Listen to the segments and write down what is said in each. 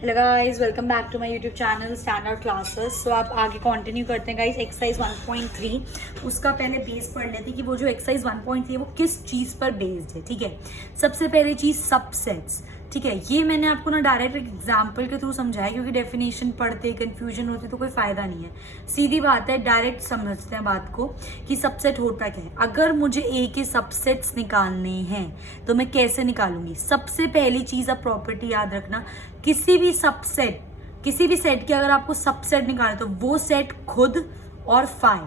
Hello guys, welcome back to my YouTube channel standard classes. तो आप आगे continue करते हैं गाइस एक्सरसाइज 1.3। उसका पहले बेस पढ़ लेते हैं कि वो जो एक्सरसाइज 1.3 है वो किस चीज़ पर बेस्ड है। ठीक है, सबसे पहली चीज़ सबसेट्स। ठीक है, ये मैंने आपको ना डायरेक्ट एग्जाम्पल के थ्रू समझाया क्योंकि डेफिनेशन पढ़ते कंफ्यूजन होती तो कोई फायदा नहीं है। सीधी बात है, डायरेक्ट समझते हैं बात को कि सबसेट होता क्या है। अगर मुझे ए के सबसेट्स निकालने हैं तो मैं कैसे निकालूंगी। सबसे पहली चीज़, अब प्रॉपर्टी याद रखना, किसी भी सबसेट, किसी भी सेट के अगर आपको सबसेट निकालना तो वो सेट खुद और फाई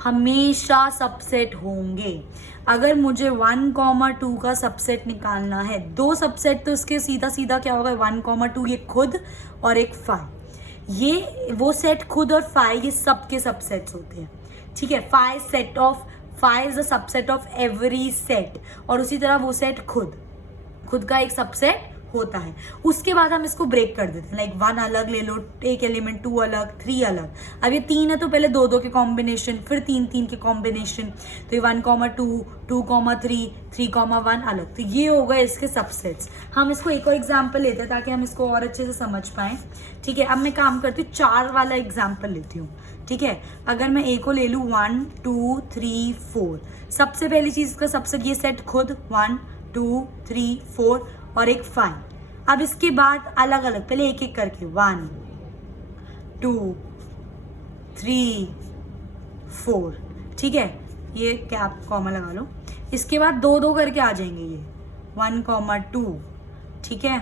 हमेशा सबसेट होंगे। अगर मुझे 1,2 का सबसेट निकालना है, दो सबसेट तो इसके सीधा सीधा क्या होगा, 1,2 ये खुद और एक फाई। ये वो सेट खुद और फाई ये सबके सबसेट्स होते हैं। ठीक है, phi is the subset of every set, और उसी तरह वो सेट खुद का एक सबसेट होता है। उसके बाद हम इसको ब्रेक कर देते हैं, लाइक 1 अलग ले लो, एक एलिमेंट, 2 अलग, 3 अलग। अब ये 3 है तो पहले 2 के कॉम्बिनेशन, फिर 3 के कॉम्बिनेशन। तो ये 1,2, 2,3, 3,1 अलग। तो ये हो गए इसके सबसेट्स। हम इसको एक और एग्जाम्पल लेते हैं ताकि हम इसको और अच्छे से समझ पाए। ठीक है, अब मैं काम करती हूँ, 4 वाला एग्जाम्पल लेती हूँ। ठीक है, अगर मैं ए को ले लूँ 1, 2, 3, 4, सबसे पहली चीज का सबसेट ये सेट खुद 1, 2, 3, 4 और एक फाई। अब इसके बाद अलग अलग, पहले एक एक करके 1, 2, 3, 4। ठीक है, ये कैप कॉमा लगा लो। इसके बाद 2 करके आ जाएंगे ये 1,2। ठीक है,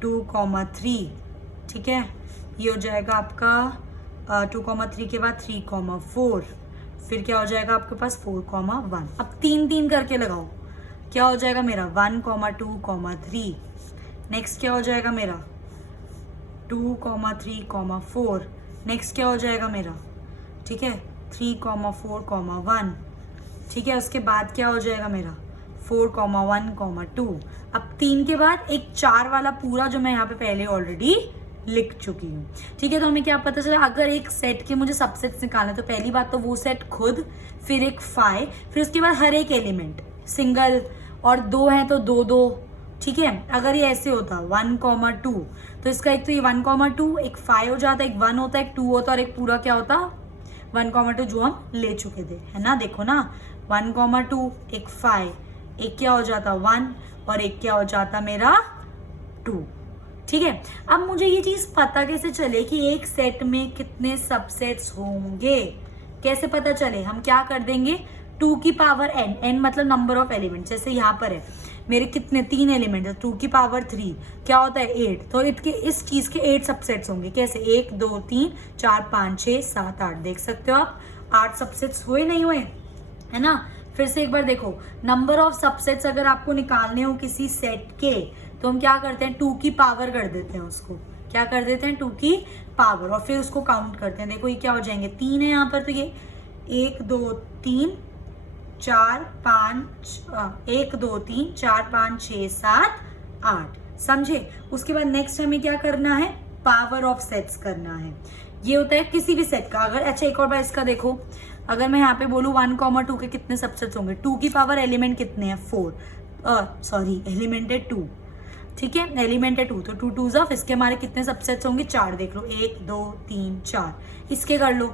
2,3। ठीक है, ये हो जाएगा आपका 2,3 के बाद 3,4, फिर क्या हो जाएगा आपके पास 4,1। अब 3 करके लगाओ, क्या हो जाएगा मेरा 1,2,3। नेक्स्ट क्या हो जाएगा मेरा 2,3,4। नेक्स्ट क्या हो जाएगा मेरा, ठीक है, 3,4,1। ठीक है, उसके बाद क्या हो जाएगा मेरा 4,1,2। अब 3 के बाद एक 4 वाला पूरा जो मैं यहाँ पे पहले ऑलरेडी लिख चुकी हूँ। ठीक है, तो हमें क्या पता चला, अगर एक सेट के मुझे सबसेट्स निकालना है तो पहली बात तो वो सेट खुद, फिर एक फाई, फिर उसके बाद हर एक एलिमेंट सिंगल, और 2 हैं तो 2। ठीक है, अगर ये ऐसे होता 1,2 तो इसका एक तो ये 1,2 एक फाई हो जाता, एक 1 होता, एक 2 होता और एक पूरा क्या होता 1,2 जो हम ले चुके थे, है ना। देखो ना, 1,2 एक फाई, एक क्या हो जाता 1 और एक क्या हो जाता मेरा 2। ठीक है, अब मुझे ये चीज पता कैसे चले कि एक सेट में कितने सबसेट्स होंगे, कैसे पता चले। हम क्या कर देंगे, 2 की पावर n मतलब नंबर ऑफ एलिमेंट। जैसे यहाँ पर है मेरे कितने 3 एलिमेंट है, 2 की पावर 3 क्या होता है 8। तो इस चीज के 8 सबसेट्स होंगे। कैसे, 1, 2, 3, 4, 5, 6, 7, 8। देख सकते हो आप 8 सबसेट्स हुए नहीं हुए, है ना। फिर से एक बार देखो, नंबर ऑफ सबसेट्स अगर आपको निकालने हो किसी सेट के तो हम क्या करते हैं, 2 की पावर कर देते हैं उसको, क्या कर देते हैं 2 की पावर, और फिर उसको काउंट करते हैं। देखो ये क्या हो जाएंगे, 3 है यहाँ पर, तो ये 1, 2, 3, 4, 5, 1, 2, 3, 4, 5, 6, 7, 8। समझे। उसके बाद नेक्स्ट हमें क्या करना है, पावर ऑफ सेट्स करना है। ये होता है किसी भी सेट का। अगर अच्छा एक और बार इसका देखो, अगर मैं यहाँ पे बोलूँ 1,2 के कितने सबसेट्स होंगे, 2 की पावर एलिमेंट कितने हैं 4, एलिमेंट है 2। ठीक है, एलिमेंट है 2, तो 2 2 ऑफ, इसके हमारे कितने सबसेट्स होंगे 4। देख लो 1, 2, 3, 4। इसके कर लो,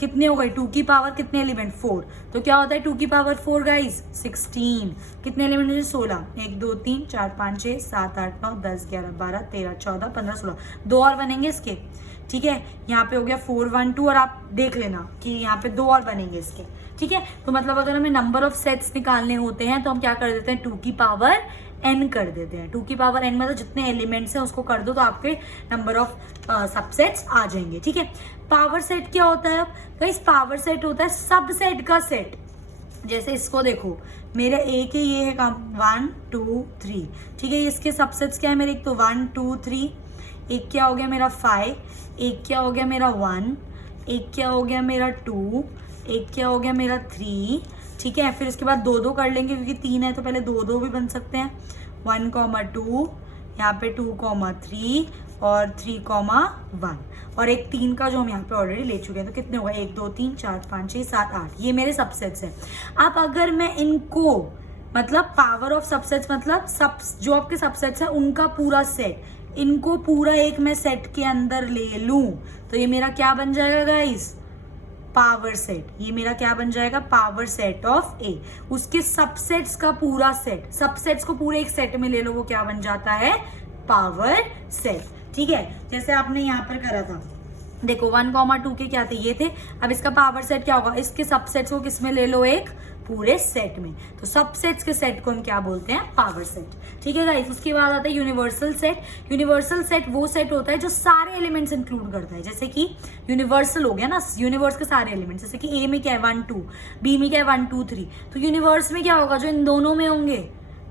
कितने हो गए 2 की पावर कितने एलिमेंट 4, तो क्या होता है 2 की पावर 4 गाइस 16। कितने एलिमेंट है 16, 1, 2, 3, 4, 5, 6, 7, 8, 9, 10, 11, 12, 13, 14, 15, 16। 2 और बनेंगे इसके। ठीक है, यहाँ पे हो गया 4, 1, 2, और आप देख लेना कि यहाँ पे 2 और बनेंगे इसके। ठीक है, तो मतलब अगर हमें नंबर ऑफ सेट्स निकालने होते हैं तो हम क्या कर देते हैं, 2 की पावर n कर देते हैं। 2 की पावर n मतलब जितने एलिमेंट्स हैं उसको कर दो तो आपके नंबर ऑफ सबसेट्स आ जाएंगे। ठीक है, पावर सेट क्या होता है, अब गाइस पावर सेट होता है सबसेट का सेट। जैसे इसको देखो, मेरे ए के ये है काम 1, 2, 3। ठीक है, इसके सबसेट्स क्या है मेरे, एक तो 1, 2, 3, एक क्या हो गया मेरा 5, एक क्या हो गया मेरा 1, एक क्या हो गया मेरा 2, एक क्या हो गया मेरा 3। ठीक है, फिर उसके बाद 2 कर लेंगे क्योंकि 3 है तो पहले 2 भी बन सकते हैं। 1,2, यहाँ पे 2,3 और 3,1, और एक 3 का जो हम यहाँ पे ऑलरेडी ले चुके हैं। तो कितने होगा 1, 2, 3, 4, 5, 6, 7, 8। ये मेरे सबसेट्स हैं। अब अगर मैं इनको मतलब पावर ऑफ सबसेट्स मतलब सब जो आपके सबसेट्स है उनका पूरा सेट इनको पूरा एक मैं सेट के अंदर ले लूं तो ये मेरा क्या बन जाएगा गाइस, पावर सेट। ये मेरा क्या बन जाएगा, पावर सेट ऑफ ए। उसके सबसेट्स का पूरा सेट, सबसेट्स को पूरे एक सेट में ले लो, वो क्या बन जाता है, पावर सेट। ठीक है, जैसे आपने यहाँ पर करा था, देखो 1, 2 के क्या थे, ये थे। अब इसका पावर सेट क्या होगा, इसके सबसेट्स को किस में ले लो, एक पूरे सेट में। तो सबसेट्स के सेट को हम क्या बोलते हैं, पावर सेट। ठीक है गाइस, उसके बाद आता है यूनिवर्सल सेट। यूनिवर्सल सेट वो सेट होता है जो सारे एलिमेंट्स इंक्लूड करता है। जैसे कि यूनिवर्सल हो गया ना, यूनिवर्स के सारे एलिमेंट्स। जैसे कि ए में क्या है 1 2, बी में क्या है 1 2 3। तो यूनिवर्स में क्या होगा, जो इन दोनों में होंगे,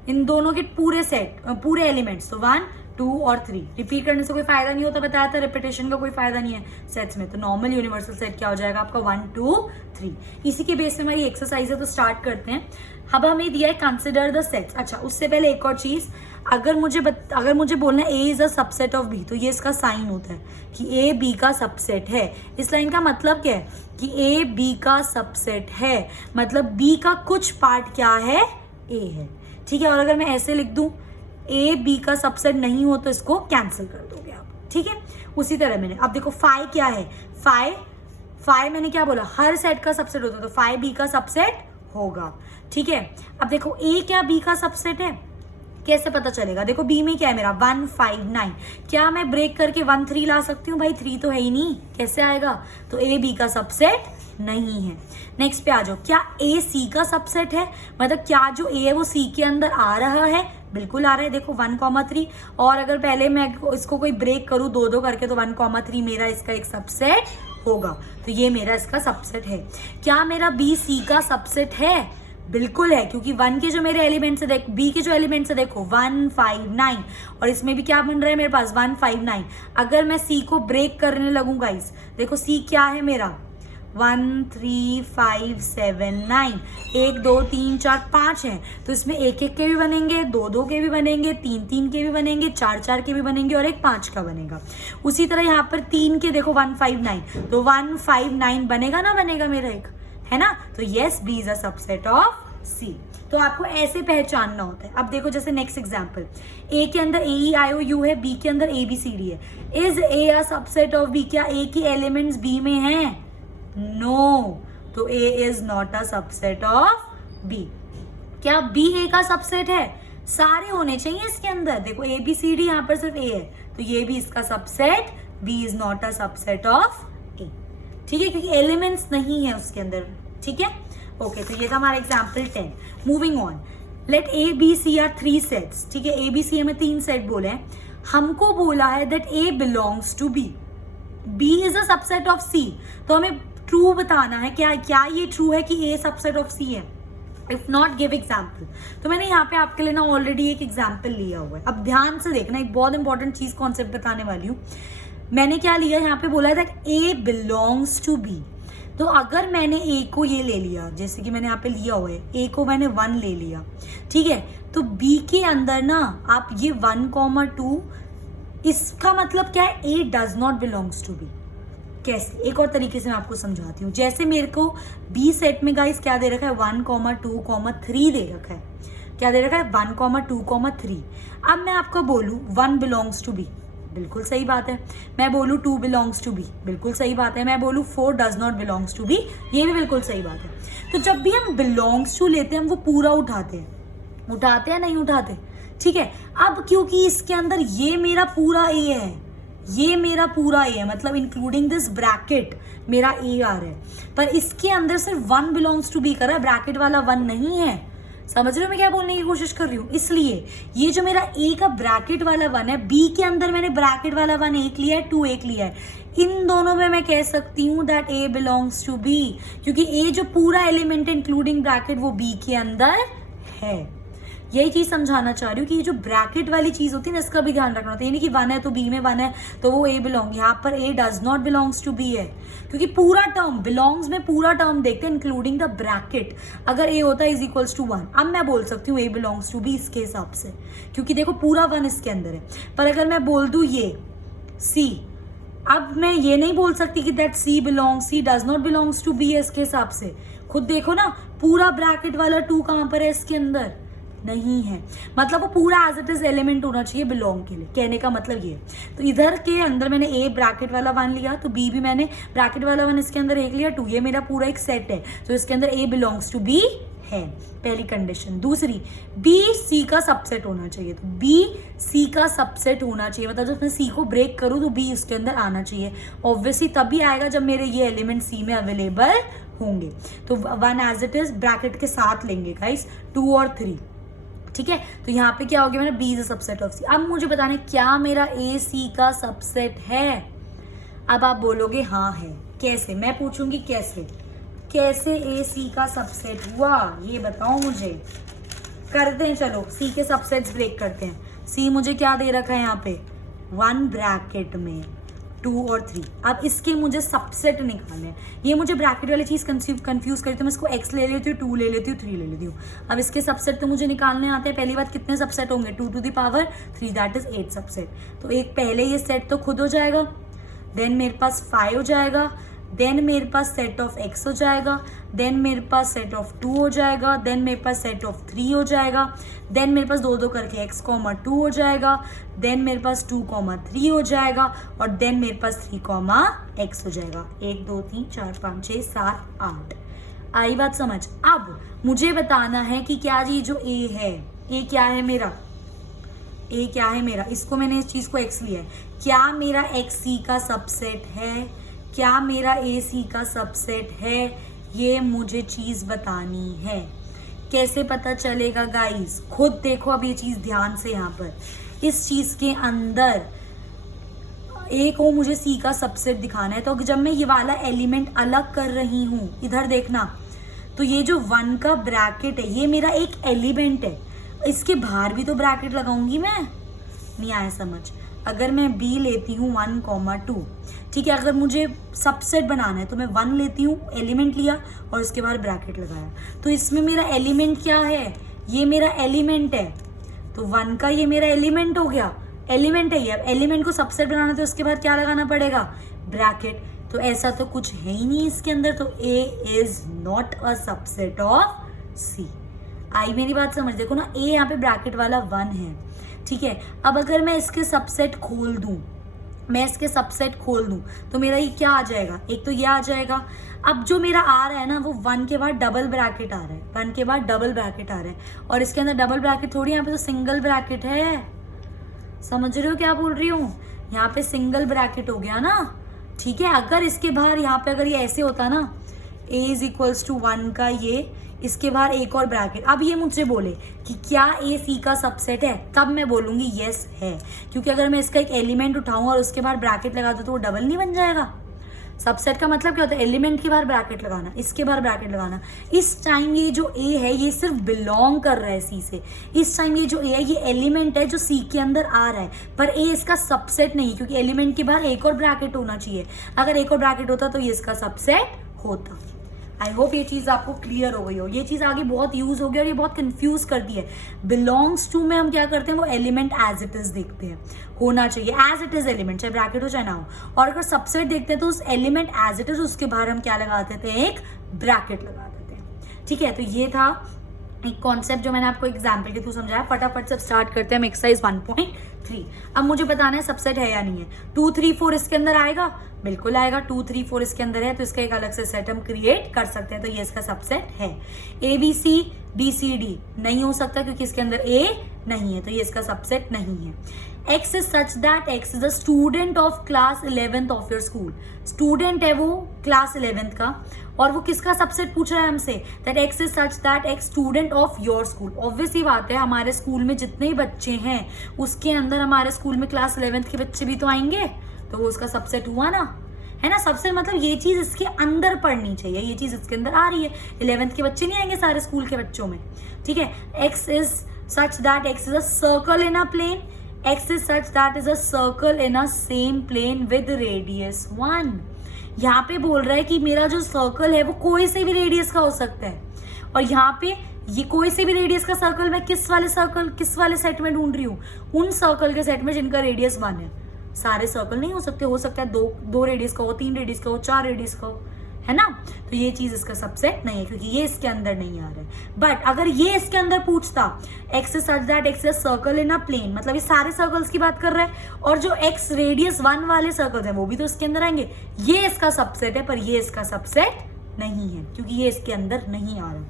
इन दोनों के पूरे सेट, पूरे एलिमेंट्स। तो 1 2 और 3। रिपीट करने से कोई फायदा नहीं होता, बताया था, रिपीटेशन का कोई फायदा नहीं है सेट्स में। तो नॉर्मल यूनिवर्सल सेट क्या हो जाएगा आपका, 1 2 3। इसी के बेस पे हमारी एक्सरसाइज है, तो स्टार्ट करते हैं। अब हमें दिया है कंसिडर द सेट्स। अच्छा, उससे पहले एक और चीज, अगर मुझे बोलना है A is a subset of B, तो ये इसका साइन होता है कि ए बी का सबसेट है। इस लाइन का मतलब क्या है कि ए बी का सबसेट है, मतलब बी का कुछ पार्ट क्या है, ए है। ठीक है, और अगर मैं ऐसे लिख दूं ए बी का सबसेट नहीं हो तो इसको कैंसिल कर दोगे आप। ठीक है, उसी तरह मैंने, अब देखो फाई क्या है, फाई मैंने क्या बोला, हर सेट का सबसेट होता है, तो फाई बी का सबसेट होगा। ठीक है, अब देखो ए क्या बी का सबसेट है, कैसे पता चलेगा, देखो बी में क्या है मेरा 1 5 9। क्या मैं ब्रेक करके 1 3 ला सकती हूँ, भाई 3 तो है ही नहीं, कैसे आएगा, तो ए बी का सबसेट नहीं है। नेक्स्ट पे आ जाओ, क्या ए सी का सबसेट है, मतलब क्या जो ए है वो सी के अंदर आ रहा है, बिल्कुल आ रहा है। देखो 1 3, और अगर पहले मैं इसको कोई ब्रेक करूँ 2 2 करके, तो 1 3 मेरा इसका एक सबसेट होगा, तो ये मेरा इसका सबसेट है। क्या मेरा बी सी का सबसेट है, बिल्कुल है, क्योंकि 1 के जो मेरे एलिमेंट्स है, देखो बी के जो एलिमेंट्स है, देखो 1 5 9, और इसमें भी क्या बन रहा है मेरे पास 1 5 9। अगर मैं सी को ब्रेक करने लगूँ गाइस, देखो सी क्या है मेरा 1 3 5 7 9, 1 2 3 4 5 है, तो इसमें 1 1 के भी बनेंगे, 2 2 के भी बनेंगे, 3 3 के भी बनेंगे, 4 4 के भी बनेंगे, और एक 5 का बनेगा। उसी तरह यहाँ पर 3 के देखो 1 5 9, तो 1 5 9 बनेगा ना, बनेगा मेरा एक, है ना। तो yes, B is a subset of C. तो आपको ऐसे पहचानना होता है। अब देखो जैसे नेक्स्ट एग्जांपल, ए के अंदर ए ई आई ओ यू है, बी के अंदर ए बी सी डी है। Is A a subset of B, क्या ए की एलिमेंट्स बी में हैं, नो, तो A is not a subset of B. क्या बी ए का सबसेट है, सारे होने चाहिए इसके अंदर, देखो ए बी सी डी, यहाँ पर सिर्फ ए है, तो ये भी इसका subset, B is not a subset of A. ठीक है, क्योंकि एलिमेंट्स नहीं है उसके अंदर। ठीक है, ओके, तो ये था हमारा example 10। Moving on, let A B C are 3 sets. ठीक है, ए बी सी हमें 3 सेट बोले हैं, हमको बोला है that A belongs to B, B is a subset of C, तो हमें ट्रू बताना है, क्या ये ट्रू है कि ए सबसेट ऑफ सी है। If not give example. तो मैंने यहाँ पे आपके लिए ना ऑलरेडी एक एग्जाम्पल लिया हुआ है, अब ध्यान से देखना, एक बहुत इंपॉर्टेंट चीज कॉन्सेप्ट बताने वाली हूँ। मैंने क्या लिया, यहाँ पे बोला है that A belongs to B. तो अगर मैंने ए को ये ले लिया, जैसे कि मैंने यहाँ पे लिया हुआ है, ए को मैंने 1 ले लिया, ठीक है, तो बी के अंदर ना आप ये 1 2, इसका मतलब क्या है, A does not belongs to B. कैसे, एक और तरीके से मैं आपको समझाती हूँ। जैसे मेरे को बी सेट में गाइस क्या दे रखा है, 1 2 3 दे रखा है, क्या दे रखा है 1 2 3। अब मैं आपको बोलूँ 1 बिलोंग्स टू बी, बिल्कुल सही बात है। मैं बोलूँ 2 बिलोंग्स टू बी, बिल्कुल सही बात है। मैं बोलूँ 4 does not belongs to B, ये भी बिल्कुल सही बात है। तो जब भी हम बिलोंग्स टू लेते हैं, हम वो पूरा उठाते हैं नहीं उठाते, ठीक है। अब क्योंकि इसके अंदर ये मेरा पूरा ए है, ये मेरा पूरा ए है, मतलब इंक्लूडिंग दिस ब्रैकेट मेरा ए आ रहा है, पर इसके अंदर सिर्फ 1 बिलोंग्स टू बी कर रहा है, ब्रैकेट वाला 1 नहीं है। समझ रहे हो मैं क्या बोलने की कोशिश कर रही हूँ। इसलिए ये जो मेरा ए का ब्रैकेट वाला 1 है, बी के अंदर मैंने ब्रैकेट वाला 1 एक लिया है, 2 एक लिया है, इन दोनों में मैं कह सकती हूँ that A belongs to B, क्योंकि ए जो पूरा एलिमेंट इंक्लूडिंग ब्रैकेट वो बी के अंदर है। यही चीज समझाना चाह रही हूँ कि ये जो ब्रैकेट वाली चीज होती है ना, इसका भी ध्यान रखना होता है। यानी कि 1 है तो बी में 1 है तो वो ए बिलोंग, यहाँ पर A does not belongs to B है, क्योंकि पूरा टर्म बिलोंग्स में पूरा टर्म देखते हैं इंक्लूडिंग द ब्रैकेट। अगर ए होता है इज इक्वल्स टू 1, अब मैं बोल सकती हूँ ए बिलोंग्स टू बी इसके हिसाब से, क्योंकि देखो पूरा 1 इसके अंदर है। पर अगर मैं बोल दूँ ये सी, अब मैं ये नहीं बोल सकती कि that C belongs, C does not belongs to B है इसके हिसाब से। खुद देखो ना, पूरा ब्रैकेट वाला 2 कहाँ पर है इसके अंदर, नहीं है, मतलब वो पूरा एज इट इज एलिमेंट होना चाहिए बिलोंग के लिए, कहने का मतलब ये है। तो इधर के अंदर मैंने ए ब्रैकेट वाला 1 लिया, तो बी भी मैंने ब्रैकेट वाला 1 इसके अंदर 1 लिया, 2, ये मेरा पूरा एक सेट है, तो इसके अंदर ए बिलोंग्स टू बी है, पहली कंडीशन। दूसरी, बी सी का सबसेट होना चाहिए, तो बी सी का सबसेट होना चाहिए, मतलब जब मैं सी को ब्रेक करूँ तो बी इसके अंदर आना चाहिए। ऑब्वियसली तभी आएगा जब मेरे ये एलिमेंट सी में अवेलेबल होंगे। तो 1 एज इट इज ब्रैकेट के साथ लेंगे गाइस, 2 और 3, ठीक है। तो यहाँ पे क्या हो गया मेरा, B is a subset of C. अब मुझे बताना है क्या मेरा ए सी का सबसेट है। अब आप बोलोगे हाँ है, कैसे, मैं पूछूंगी कैसे ए सी का सबसेट हुआ, ये बताओ मुझे। करते हैं, चलो सी के सबसेट्स ब्रेक करते हैं। सी मुझे क्या दे रखा है यहाँ पे, 1 ब्रैकेट में 2 और 3। अब इसके मुझे सबसेट निकालने हैं। ये मुझे ब्रैकेट वाली चीज़ कंफ्यूज करती है, मैं इसको x ले लेती हूँ, 2 ले लेती हूँ, 3 ले लेती हूँ। अब इसके सबसेट तो मुझे निकालने आते हैं। पहली बात, कितने सबसेट होंगे, 2 to the power 3, that is 8 subset. तो एक पहले ये सेट तो खुद हो जाएगा, देन मेरे पास 5 हो जाएगा, देन मेरे पास सेट ऑफ x हो जाएगा, देन मेरे पास सेट ऑफ 2 हो जाएगा, देन मेरे पास सेट ऑफ 3 हो जाएगा, देन मेरे पास 2 करके x, 2 हो जाएगा, देन मेरे पास 2, 3 हो जाएगा, और देन मेरे पास 3, x हो जाएगा। 1 2 3 4 5 6 7 8। आई बात समझ। अब मुझे बताना है कि क्या ये जो a है, a क्या है मेरा, a क्या है मेरा, इसको मैंने इस चीज को x लिया है, क्या मेरा x c का सबसेट है, क्या मेरा ए सी का सबसेट है, ये मुझे चीज बतानी है। कैसे पता चलेगा गाइस, खुद देखो अब ये चीज ध्यान से। यहाँ पर इस चीज के अंदर ए को मुझे सी का सबसेट दिखाना है, तो जब मैं ये वाला एलिमेंट अलग कर रही हूँ, इधर देखना, तो ये जो 1 का ब्रैकेट है ये मेरा एक एलिमेंट है, इसके बाहर भी तो ब्रैकेट लगाऊंगी मैं। नहीं आया समझ। अगर मैं b लेती हूँ 1, 2, ठीक है, अगर मुझे सबसेट बनाना है तो मैं 1 लेती हूँ, एलिमेंट लिया और उसके बाद ब्रैकेट लगाया, तो इसमें मेरा एलिमेंट क्या है, ये मेरा एलिमेंट है, तो 1 का ये मेरा एलिमेंट हो गया, एलिमेंट है ये। अब एलिमेंट को सबसेट बनाना तो उसके बाद क्या लगाना पड़ेगा, ब्रैकेट। तो ऐसा तो कुछ है ही नहीं इसके अंदर, तो a is not a subset of c। आई मेरी बात समझ, देखो ना, a यहाँ पे ब्रैकेट वाला 1 है, ठीक है। अब अगर मैं इसके सबसेट खोल दूं, तो मेरा ये क्या आ जाएगा, एक तो ये आ जाएगा। अब जो मेरा आ रहा है ना, वो 1 के बाद डबल ब्रैकेट आ रहा है, 1 के बाद डबल ब्रैकेट आ रहा है, और इसके अंदर डबल ब्रैकेट थोड़ी, यहाँ पे तो सिंगल ब्रैकेट है। समझ रहे हो क्या बोल रही हूँ, यहाँ पे सिंगल ब्रैकेट हो गया ना, ठीक है। अगर इसके बाहर यहाँ पे अगर ये ऐसे होता ना, a इज इक्वल्स टू 1 का ये, इसके बाहर एक और ब्रैकेट, अब ये मुझसे बोले कि क्या ए सी का सबसेट है, तब मैं बोलूंगी यस है, क्योंकि अगर मैं इसका एक एलिमेंट उठाऊं और उसके बाहर ब्रैकेट लगा दूं तो वो डबल नहीं बन जाएगा। सबसेट का मतलब क्या होता है, एलिमेंट के बाहर ब्रैकेट लगाना, इसके बाहर ब्रैकेट लगाना। इस टाइम ये जो ए है ये सिर्फ बिलोंग कर रहा है सी से, इस टाइम ये जो ए है ये एलिमेंट है जो सी के अंदर आ रहा है, पर ए इसका सबसेट नहीं, क्योंकि एलिमेंट के बाहर एक और ब्रैकेट होना चाहिए। अगर एक और ब्रैकेट होता तो ये इसका सबसेट होता। आई होप ये चीज़ आपको क्लियर हो गई हो। ये चीज़ आगे बहुत यूज होगी और ये बहुत कंफ्यूज करती है। बिलोंग्स टू में हम क्या करते हैं, वो एलिमेंट एज इट इज देखते हैं, होना चाहिए एज इट इज एलिमेंट, चाहे ब्रैकेट हो चाहे ना हो। और अगर सबसेट देखते हैं तो उस एलिमेंट एज इट इज उसके बाहर हम क्या लगा देते हैं, एक ब्रैकेट लगा देते हैं, ठीक है। तो ये था एक कॉन्सेप्ट जो मैंने आपको एग्जाम्पल के थ्रू समझाया। फटाफट से स्टार्ट करते हैं हम एक्सरसाइज 1.3। अब मुझे बताना है सबसेट है या नहीं है। 2, 3, 4 इसके अंदर आएगा, बिल्कुल आएगा। 2, 3, 4 इसके अंदर है तो इसका एक अलग से सेट हम क्रिएट कर सकते हैं, तो ये इसका सबसेट है। ABC BCD नहीं हो सकता क्योंकि इसके अंदर A नहीं है, तो ये इसका सबसेट नहीं है। X is such that X is a student of class 11th of your school। Student है वो क्लास 11th का, और वो किसका सबसेट पूछ रहा है हमसे, that X is such that X student of your school। Obviously बात है, हमारे स्कूल में जितने ही बच्चे हैं उसके अंदर हमारे स्कूल में क्लास 11th के बच्चे भी तो आएंगे, तो वो उसका सबसेट हुआ ना, है ना। सबसेट मतलब ये चीज इसके अंदर पढ़नी चाहिए, ये चीज इसके अंदर आ रही है। 11th के बच्चे नहीं आएंगे सारे स्कूल के बच्चों में, ठीक है। X is such that X is a circle in a plane। X is such that is a circle in a same plane with radius 1। यहाँ पे बोल रहा है कि मेरा जो सर्कल है वो कोई से भी रेडियस का हो सकता है, और यहाँ पे ये कोई से भी रेडियस का सर्कल मैं किस वाले सेट में ढूंढ रही हूँ, उन सर्कल के सेट में जिनका रेडियस 1 है। सारे सर्कल नहीं हो सकते, हो सकता है दो रेडियस का हो, 3 रेडियस का हो, 4 रेडियस का हो, है ना, तो ये चीज इसका सबसेट नहीं है क्योंकि ये इसके अंदर नहीं आ रहा है। बट अगर ये इसके अंदर पूछता x such that x is circle in a plane, मतलब ये सारे सर्कल्स की बात कर रहा है और जो x रेडियस 1 वाले सर्कल्स हैं वो भी तो इसके अंदर आएंगे, ये इसका सबसेट है पर ये इसका सबसेट नहीं है क्योंकि ये इसके अंदर नहीं आ रहा।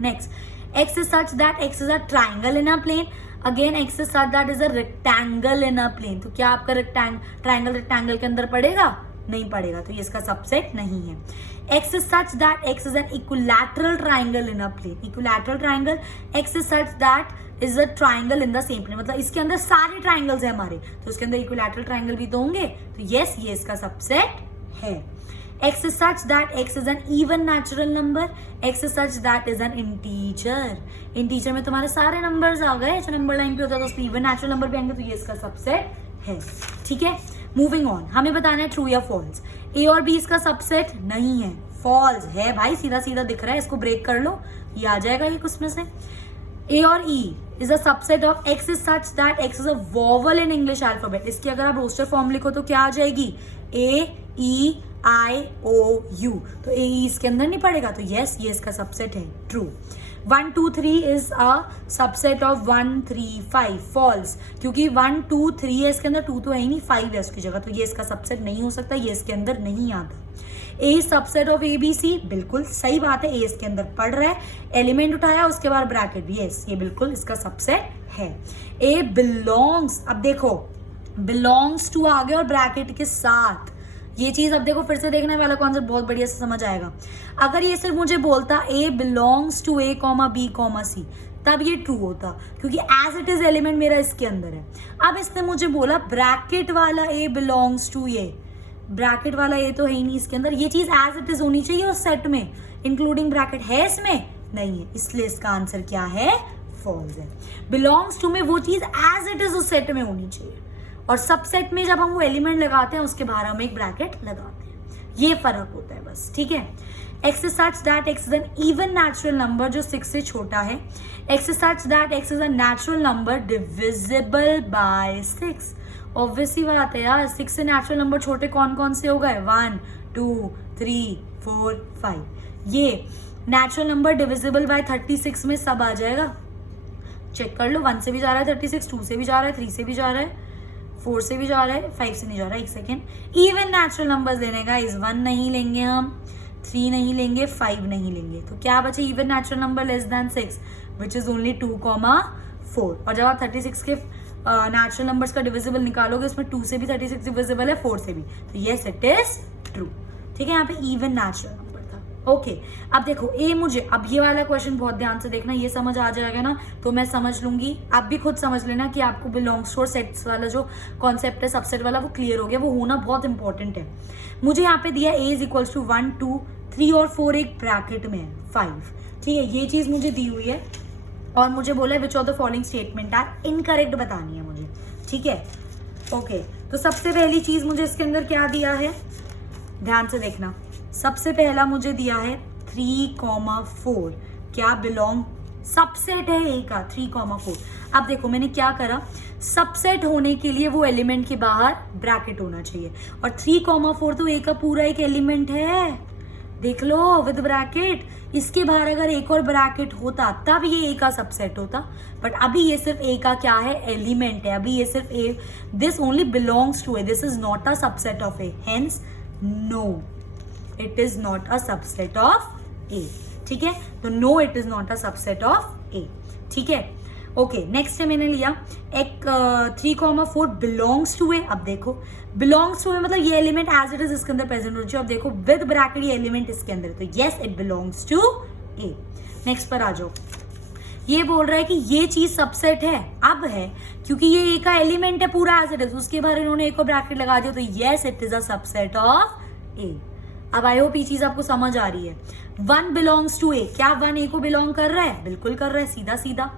Next, x is such that x is a triangle in a plane, again x is such that is a rectangle in a plane, तो क्या आपका ट्राइंगल रेक्टेंगल के अंदर पड़ेगा? नहीं पड़ेगा, तो ये इसका सबसेट नहीं है। x is such that x is an equilateral triangle in a plane, equilateral triangle, x is such that is a triangle in the same plane, मतलब इसके अंदर सारे ट्राइंगल्स हैं हमारे, तो इसके अंदर इक्विलैटरल ट्राइंगल भी तो होंगे, तो यस ये इसका सबसेट है। x is such that x is an even natural number, x is such that is an integer, integer में तुम्हारे सारे नंबर्स आ गए, जो नंबर लाइन पे होता है तो उसमें इवन नेचुरल नंबर भी आएंगे, तो ये इसका सबसेट है। ठीक है, मूविंग ऑन, हमें बताना है ट्रू या फॉल्स। ए और बी इसका सबसेट नहीं है, फॉल्स है भाई, सीधा सीधा दिख रहा है, इसको ब्रेक कर लो, ये आ जाएगा ये कुछ में से। ए और E is a subset of x is such that x is a vowel in English alphabet, इसकी अगर आप रोस्टर फॉर्म लिखो तो क्या आ जाएगी? ए ई आई ओ यू, तो ए इसके अंदर नहीं पड़ेगा, तो यस ये इसका सबसेट है, true. 1 2 3 is a subset of 1 3 5, false, क्योंकि 1 2 3 है इसके अंदर, 2 तो है ही नहीं, 5 है उसकी जगह, तो ये इसका सबसेट नहीं हो सकता, ये इसके अंदर नहीं आता। A subset of A B C, बिल्कुल सही बात है, ए इसके अंदर पढ़ रहा है, एलिमेंट उठाया उसके बाद ब्रैकेट, यस ये बिल्कुल इसका सबसेट है। ए बिलोंग्स, अब देखो बिलोंग्स टू आ गया और ब्रैकेट के साथ, ये चीज अब देखो फिर से देखने वाला कॉन्सेप्ट बहुत बढ़िया से समझ आएगा। अगर ये सिर्फ मुझे बोलता A belongs to A comma B comma C, तब ये ट्रू होता क्योंकि एज इट इज एलिमेंट मेरा इसके अंदर है। अब इसने मुझे बोला ब्रैकेट वाला ए बिलोंग्स टू ए, ब्रैकेट वाला ए तो है ही नहीं इसके अंदर, ये चीज एज इट इज होनी चाहिए उस सेट में, इंक्लूडिंग ब्रैकेट है इसमें नहीं है, इसलिए इसका आंसर क्या है? फॉल्स है। बिलोंग्स टू में वो चीज एज इट इज उस सेट में होनी चाहिए, और सबसेट में जब हम वो एलिमेंट लगाते हैं उसके बाहर हम एक ब्रैकेट लगाते हैं, ये फर्क होता है बस। ठीक है, x is such that x is an even natural number, जो 6 से छोटा है, x is such that x is a natural number divisible by 6, obviously बात है यार, 6 से नेचुरल नंबर छोटे कौन कौन से हो गए? 1 2 3 4 5, ये नेचुरल नंबर डिविजिबल बाय 36 में सब आ जाएगा, चेक कर लो, 1 से भी जा रहा है 36, 2 से भी जा रहा है, 3 से भी जा रहा है, 4 से भी जा रहा है, 5 से नहीं जा रहा है, एक सेकेंड। इवन नेचुरल नंबर्स लेने का, इस 1 नहीं लेंगे हम, 3 नहीं लेंगे, 5 नहीं लेंगे, तो क्या बचे? Even natural number less than 6 which is only 2,4, और जब आप 36 के नेचुरल नंबर्स का डिविजिबल निकालोगे उसमें 2 से भी 36 डिविजिबल है, 4 से भी, तो यस इट इज ट्रू। ठीक है, यहाँ पे इवन नेचुरल नंबर था। ओके, अब देखो ए मुझे, अब ये वाला क्वेश्चन बहुत ध्यान से देखना, ये समझ आ जाएगा ना तो मैं समझ लूंगी, आप भी खुद समझ लेना कि आपको बिलोंग्स टू सेट्स वाला जो कॉन्सेप्ट है सबसेट वाला वो क्लियर हो गया, वो होना बहुत इंपॉर्टेंट है। मुझे यहाँ पे दिया ए इज इक्वल्स टू 1 2 3 और 4 एक ब्रैकेट में है 5, ठीक है, ये चीज मुझे दी हुई है और मुझे बोला है which of the following statement are incorrect बतानी है मुझे। ठीक है, ओके, तो सबसे पहली चीज मुझे इसके अंदर क्या दिया है, ध्यान से देखना, सबसे पहला मुझे दिया है 3,4, क्या बिलोंग, सबसेट है ए का 3,4। अब देखो मैंने क्या करा, सबसेट होने के लिए वो एलिमेंट के बाहर ब्रैकेट होना चाहिए, और 3,4 तो ए का पूरा एक एलिमेंट है, देख लो विद ब्रैकेट, इसके बाहर अगर एक और ब्रैकेट होता तब ये ए का सबसेट होता, बट अभी ये सिर्फ ए का क्या है, एलिमेंट है, अभी ये सिर्फ A, this only belongs to A, this is not a subset of A, hence no it is not a subset of A. ठीक है, तो no it is not a subset of A. ठीक है, okay, next है मैंने लिया एक 3,4 belongs to ए। अब देखो बिलोंग्स टू ए मतलब ये एलिमेंट एज इट इज इसके अंदर प्रेजेंट होना चाहिए, अब देखो विद ब्रैकेट ये एलिमेंट इसके अंदर, तो yes it belongs to A. Next पर आ जाओ, ये बोल रहा है कि ये चीज सबसेट है, अब है क्योंकि ये ए का एलिमेंट है पूरा एज इट इज, उसके बाहर इन्होंने एक और ब्रैकेट लगा दिया, तो yes it is a subset of A. अब आई होप ये चीज आपको समझ आ रही है। 1 बिलोंग्स टू ए, क्या 1 ए को बिलोंग कर रहा है? बिल्कुल कर रहा है, सीधा सीधा।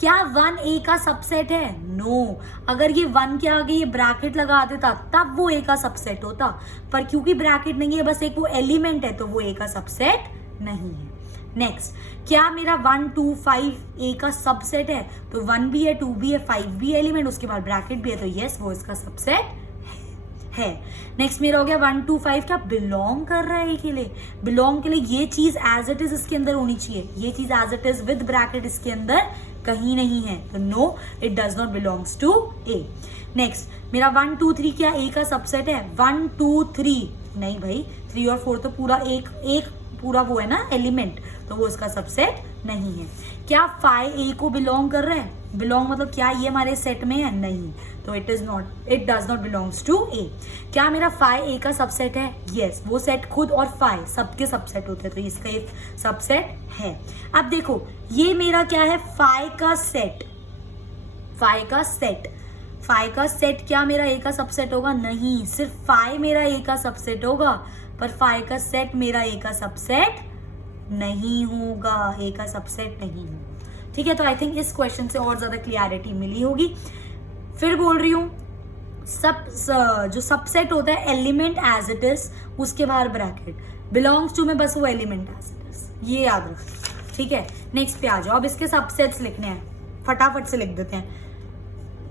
क्या 1 ए का सबसेट है? नो, अगर ये 1 के आगे ये ब्रैकेट लगा देता तब वो ए का सबसेट होता, पर क्योंकि ब्रैकेट नहीं है, बस एक वो एलिमेंट है, तो वो ए का सबसेट नहीं है। नेक्स्ट, क्या मेरा 1 2 5 ए का सबसेट है? तो 1 भी है, 2 भी है, 5 भी एलिमेंट, उसके बाद ब्रैकेट भी है, तो यस वो इसका सबसेट है। नेक्स्ट मेरा हो गया 1 2 5 क्या बिलोंग कर रहा है ए के लिए, बिलोंग के लिए ये चीज एज इट इज इसके अंदर होनी चाहिए, ये चीज as it is with bracket इसके अंदर कहीं नहीं है, तो no it does not belongs to A. Next मेरा 1 2 3 क्या ए का सबसेट है, 1 2 3 नहीं भाई, 3 और 4 तो पूरा एक पूरा वो है ना एलिमेंट, तो वो इसका सबसेट नहीं है। क्या 5 ए को बिलोंग कर रहा है, बिलोंग मतलब क्या ये हमारे सेट में है, नहीं, तो it does not belongs to A. क्या मेरा 5 ए का सबसेट है, यस, वो सेट खुद और 5 सबके सबसेट होते हैं, तो इसका एक सबसेट है। अब देखो ये मेरा क्या है, 5 का सेट, 5 का सेट, 5 का सेट क्या मेरा ए का सबसेट होगा, नहीं, सिर्फ 5 मेरा ए का सबसेट होगा, पर 5 का सेट मेरा ए का सबसेट नहीं होगा, ए का सबसेट नहीं होगा। ठीक है, तो आई थिंक इस क्वेश्चन से और ज्यादा क्लियरिटी मिली होगी। फिर बोल रही हूं जो सबसेट होता है एलिमेंट एज इट इज, उसके बाहर ब्रैकेट, बिलोंग्स टू में बस वो एलिमेंट एज इट इज, ये याद रखो। ठीक है, नेक्स्ट पे आ जाओ। अब इसके सबसेट्स लिखने हैं, फटाफट से लिख देते हैं।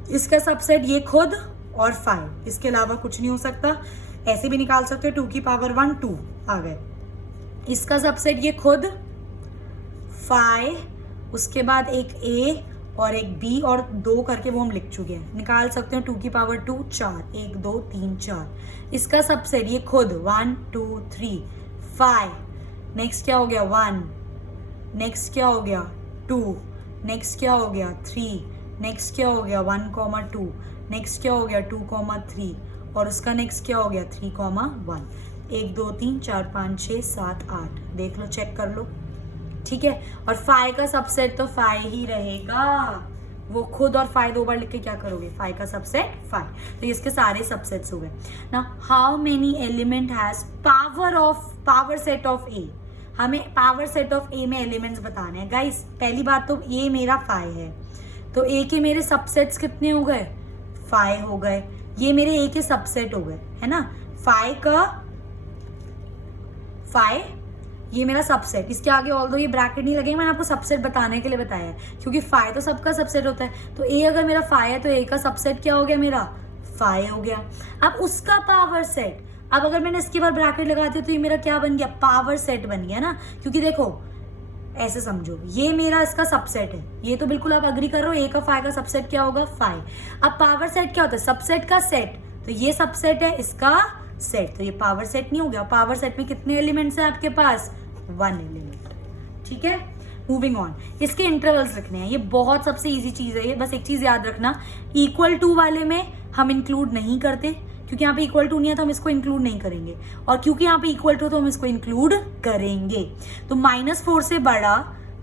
इसका सबसेट ये खुद और 5, इसके अलावा कुछ नहीं हो सकता। ऐसे भी निकाल सकते हो 2 की पावर 1 2 आ गए। इसका सबसेट ये खुद 5, उसके बाद एक ए और एक बी और 2 करके वो हम लिख चुके हैं, निकाल सकते हो 2 की पावर 2 4, 1 2 3 4। इसका सबसेट ये खुद 1 2 3 5, नेक्स्ट क्या हो गया 1, नेक्स्ट क्या हो गया 2, नेक्स्ट क्या हो गया 3, नेक्स्ट क्या हो गया 1 2, नेक्स्ट क्या हो गया 2 3 और उसका नेक्स्ट क्या हो गया 3 1, 1 2 3 4 5 6 7 8, देख लो, चेक कर लो। ठीक है, और 5 का सबसेट तो 5 ही रहेगा, वो खुद और 5 2 बार लिख के क्या करोगे, 5 का सबसेट 5, तो इसके सारे सबसेट्स हो गए ना। How many element has power set of A, हमें पावर सेट ऑफ ए में एलिमेंट्स बताने हैं गाइस। पहली बात तो ए मेरा 5 है, तो ए के मेरे सबसेट्स कितने हो गए, 5 हो गए, ये मेरे ए के सबसेट हो गए, है ना। 5 ये मेरा सबसेट, इसके आगे ऑल्दो ये ब्रैकेट नहीं लगेगा, मैंने आपको सबसेट बताने के लिए बताया है, क्योंकि 5 तो सबका सबसेट होता है, तो ए अगर मेरा 5 है तो ए का सबसेट क्या हो गया, मेरा 5 हो गया। अब उसका पावर सेट, अब अगर मैंने इसके बाद ब्रैकेट लगाती हूँ तो ये मेरा क्या बन गया, पावर सेट बन गया ना, क्योंकि देखो ऐसे समझो, ये मेरा इसका सबसेट है, ये तो बिल्कुल आप अग्री कर रहे हो, ए का 5 का सबसेट क्या होगा 5। अब पावर सेट क्या होता है, सबसेट का सेट, तो ये सबसेट है इसका सेट, तो ये पावर सेट नहीं हो गया। पावर सेट में कितने एलिमेंट्स हैं आपके पास, 1 एलिमेंट। ठीक है, मूविंग ऑन। इसके इंटरवल्स रखने हैं, ये बहुत सबसे इजी चीज है, ये बस एक चीज याद रखना, इक्वल टू वाले में हम इंक्लूड नहीं करते, क्योंकि यहाँ पे इक्वल टू नहीं है तो हम इसको इंक्लूड नहीं करेंगे, और क्योंकि यहाँ पे इक्वल टू तो हम इसको इंक्लूड करेंगे। तो -4 से बड़ा,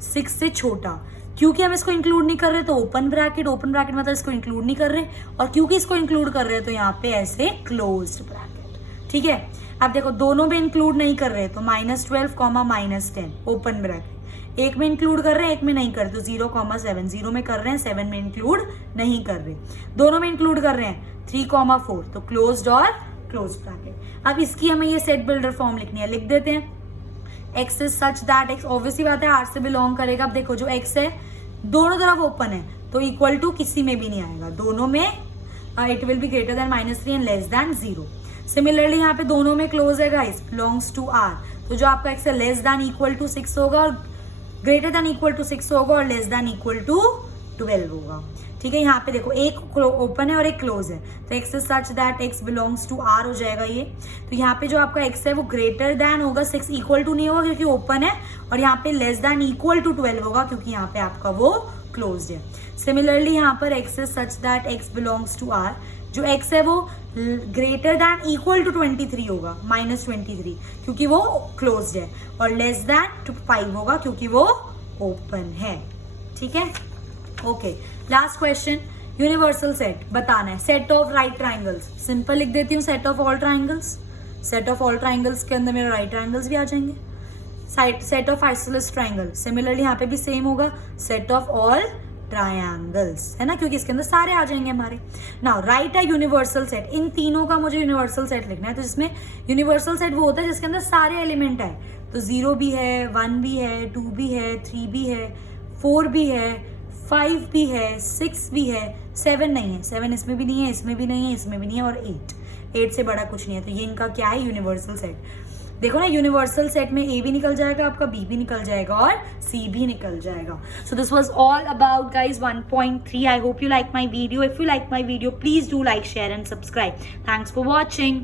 6 से छोटा, क्योंकि हम इसको इंक्लूड नहीं कर रहे तो ओपन ब्रैकेट मतलब इसको इंक्लूड नहीं कर रहे, और क्योंकि इसको इंक्लूड कर रहे हैं तो यहाँ पे ऐसे क्लोज्ड ब्रैकेट। ठीक है, अब देखो दोनों में इंक्लूड नहीं कर रहे तो -12, -10 ओपन ब्रैकेट, एक में इंक्लूड कर रहे हैं एक में नहीं कर रहे, तो 0, 7, 0 में कर रहे हैं 7 में इंक्लूड नहीं कर रहे, दोनों में इंक्लूड कर रहे हैं 3, 4, तो क्लोज्ड और क्लोज्ड ब्रैकेट। अब इसकी हमें ये सेट बिल्डर फॉर्म लिखनी है, लिख देते हैं। x is such that x, obviously बात है R से बिलोंग करेगा। अब देखो जो x है दोनों तरफ ओपन है तो इक्वल टू किसी में भी नहीं आएगा, दोनों में it will be greater than -3 and less than 0। Similarly यहाँ पे दोनों में क्लोज है गाइस, बिलोंग्स टू R, तो जो आपका x है लेस देन इक्वल टू 6 होगा और ग्रेटर देन इक्वल टू 6 होगा और लेस देन इक्वल टू 12 होगा। ठीक है, यहाँ पे देखो एक ओपन है और एक क्लोज है, तो x is such that x belongs to R हो जाएगा ये। तो यहाँ पे जो आपका x है वो ग्रेटर देन होगा 6, इक्वल टू नहीं होगा क्योंकि ओपन है, और यहाँ पे लेस देन इक्वल टू 12 होगा क्योंकि यहाँ पे आपका वो क्लोज्ड है। सिमिलरली यहाँ पर x is such that x belongs to R, जो x है वो ग्रेटर देन इक्वल टू 23 होगा, -23 क्योंकि वो क्लोज्ड है, और लेस देन 5 होगा क्योंकि वो ओपन है। ठीक है, okay. Last question, universal set बताना है, set of right triangles. Simple लिख देती हूँ, set of all triangles. Set of all triangles के अंदर मेरे राइट ट्राइंगल्स भी आ जाएंगे। Set of isosceles triangle, similarly यहाँ पे भी सेम होगा, सेट ऑफ ऑल ट्रायंगल्स, है ना, क्योंकि इसके अंदर सारे आ जाएंगे हमारे। नाउ राइट है यूनिवर्सल सेट, इन तीनों का मुझे यूनिवर्सल सेट लिखना है। तो जिसमें यूनिवर्सल सेट वो होता है जिसके अंदर सारे एलिमेंट है, तो 0 भी है, 1 भी है, 2 भी है, 3 भी है, 4 भी है, 5 भी है, 6 भी है, 7 नहीं है, 7 इसमें भी नहीं है, इसमें भी नहीं है, इसमें भी नहीं है, और 8 8 से बड़ा कुछ नहीं है, तो ये इनका क्या है, यूनिवर्सल सेट। देखो ना, यूनिवर्सल सेट में ए भी निकल जाएगा आपका, बी भी निकल जाएगा और सी भी निकल जाएगा। So this was all about guys 1.3। I hope you like my video. If you like my video please do like, share and subscribe. Thanks for watching.